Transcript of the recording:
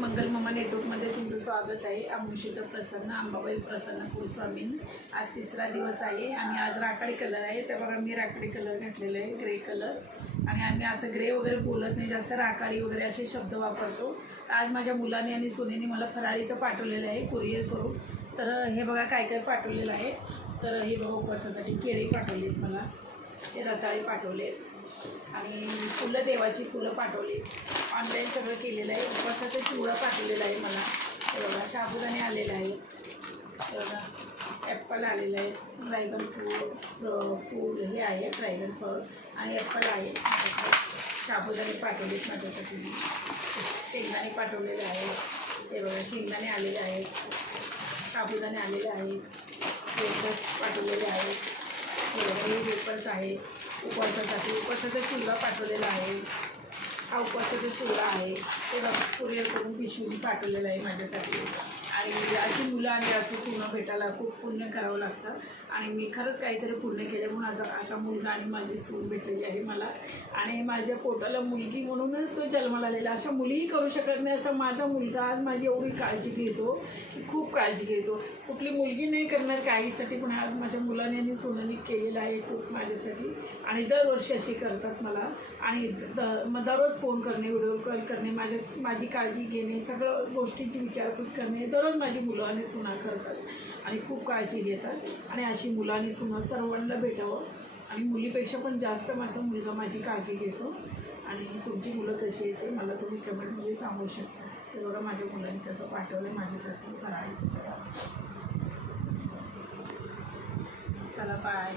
मंगल मामा नेटवर्कमध्ये तुमचं स्वागत आहे. आमुषिता प्रसन्न अंबाबाई प्रसन्न कुलस्वामीनी. आज तिसरा दिवस आहे आणि आज राखाडी कलर आहे. तर बघा मी राखाडी कलर घातलेला आहे, ग्रे कलर. आणि आम्ही असं ग्रे वगैरे बोलत नाही, जास्त राखाडी वगैरे असे शब्द वापरतो. तर आज माझ्या मुलाने आणि सुनेने मला फराळीचं पाठवलेलं आहे कुरिअर करून. तर हे बघा काय काय पाठवलेलं आहे. तर हे बघा उपवासासाठी केळी पाठवलीत मला, ते रताळे पाठवलेत आणि फुलं, देवाची फुलं पाठवली. ऑनलाईन सगळं केलेलं आहे. उपवासाचं चिवडा पाठवलेला आहे मला. हे बघा साबुदाणे आलेलं आहे, बघा ॲप्पल आलेलं आहे, ड्रॅगन फूल हे आहे, ड्रॅगन फळ आणि ॲप्पल आहे. साबुदाणे पाठवलेत माझ्यासाठी. शेंगदाणे पाठवलेले आहेत. हे बघा शेंगदाणे आलेले आहेत, साबुदाणे आलेले आहेत, वेफर्स पाठवलेले आहेत. हे बघा हे वेफर्स आहे उपवासासाठी. उपवासाचा चिवडा पाठवलेला आहे. हा उपवासाचा चिवडा आहे. ते बघा कुरिअर करून पिशवी पाठवलेला आहे माझ्यासाठी. आणि अशी मुलं आणि असं सोनं भेटायला खूप पुण्य करावं लागतं. आणि मी खरंच काहीतरी पुण्य केलं म्हणून असा मुलगा आणि माझी सून भेटलेली आहे मला. आणि माझ्या पोटाला मुलगी म्हणूनच तो जन्माला आलेला. अशा मुलीही करू शकत नाही असा माझा मुलगा आज माझी एवढी काळजी घेतो की खूप काळजी घेतो. कुठली मुलगी नाही करणार काहीसाठी, पण आज माझ्या मुलाने आणि सोनाने केलेलं आहे खूप माझ्यासाठी. आणि दरवर्षी अशी करतात मला. आणि दररोज फोन करणे, व्हिडिओ कॉल करणे, माझी काळजी घेणे, सगळं गोष्टींची विचारपूस करणे दररोज माझी मुलं आणि सुना करतात आणि खूप काळजी घेतात. आणि अशी मुलं आणि सुना सर्वांना भेटावं. आणि मुलीपेक्षा पण जास्त माझा मुलगा माझी काळजी घेतो. आणि तुमची मुलं कशी आहेत ते मला तुम्ही कमेंटमध्ये सांगू शकता. ते बघा माझ्या मुलांनी कसं पाठवलं माझ्यासाठी फराळीचं. चला बाय.